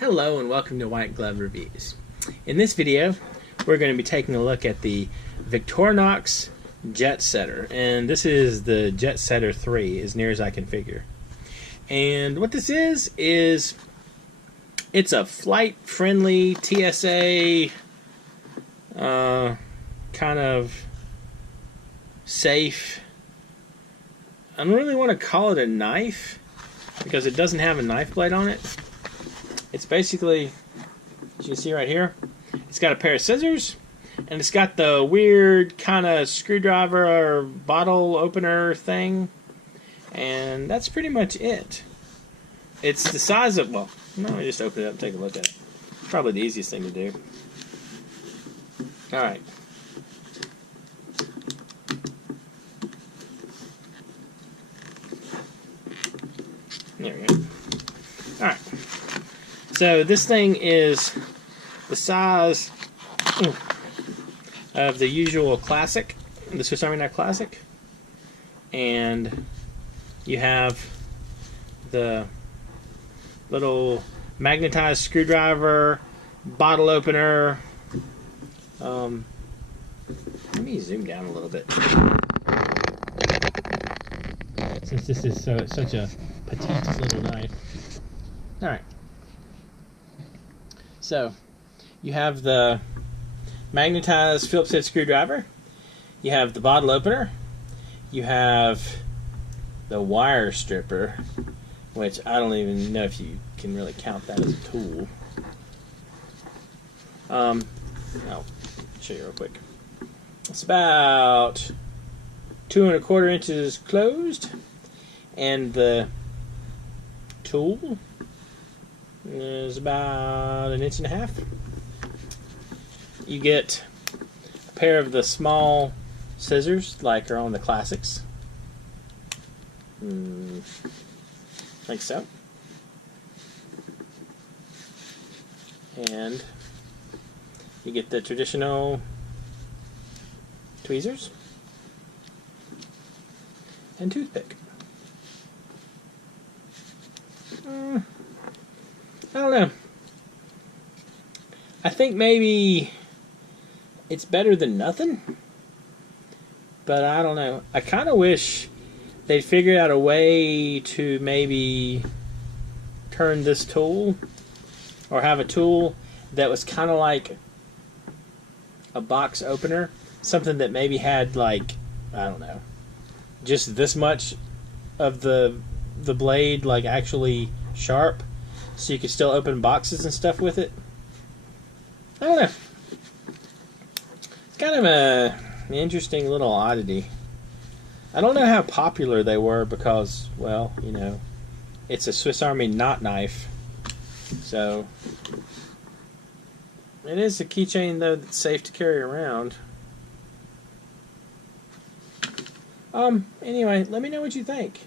Hello and welcome to White Glove Reviews. In this video, we're going to be taking a look at the Victorinox Jetsetter, and this is the Jetsetter 3, as near as I can figure. And what this is it's a flight-friendly TSA kind of safe. I don't really want to call it a knife because it doesn't have a knife blade on it. It's basically, as you can see right here, it's got a pair of scissors, and it's got the weird kind of screwdriver or bottle opener thing, and that's pretty much it. It's the size of, well, let me just open it up and take a look at it. Probably the easiest thing to do. Alright. There we go. Alright. So this thing is the size of the usual Classic, the Swiss Army Knife Classic, and you have the little magnetized screwdriver, bottle opener. Let me zoom down a little bit, since this is such a petite little knife. All right. So, you have the magnetized Phillips head screwdriver, you have the bottle opener, you have the wire stripper, which I don't even know if you can really count that as a tool. I'll show you real quick. It's about 2 1/4 inches closed, and the tool is about 1.5 inches. You get a pair of the small scissors like are on the Classics. Like so. And you get the traditional tweezers and toothpick. I don't know. I think maybe it's better than nothing, but I don't know. I kind of wish they'd figured out a way to maybe turn this tool, or have a tool that was kind of like a box opener, something that maybe had, like, I don't know, just this much of the blade like actually sharp, so you could still open boxes and stuff with it. I don't know. It's kind of an interesting little oddity. I don't know how popular they were because, well, you know, it's a Swiss Army knot knife. So, it is a keychain, though, that's safe to carry around. Anyway, let me know what you think.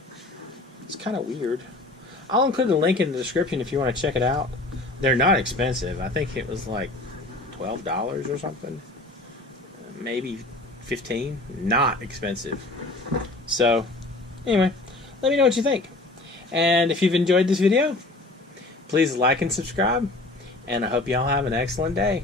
It's kind of weird. I'll include a link in the description if you want to check it out. They're not expensive. I think it was like $12 or something. Maybe $15. Not expensive. So, anyway, let me know what you think. And if you've enjoyed this video, please like and subscribe. And I hope y'all have an excellent day.